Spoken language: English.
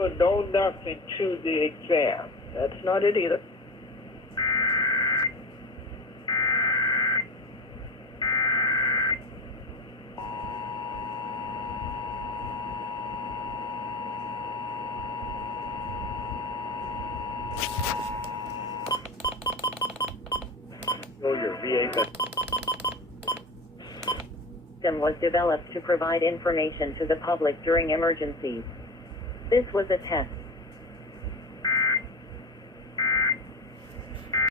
for no nothing to the exam. That's not it either. Your VA System was developed to provide information to the public during emergencies. This was a test.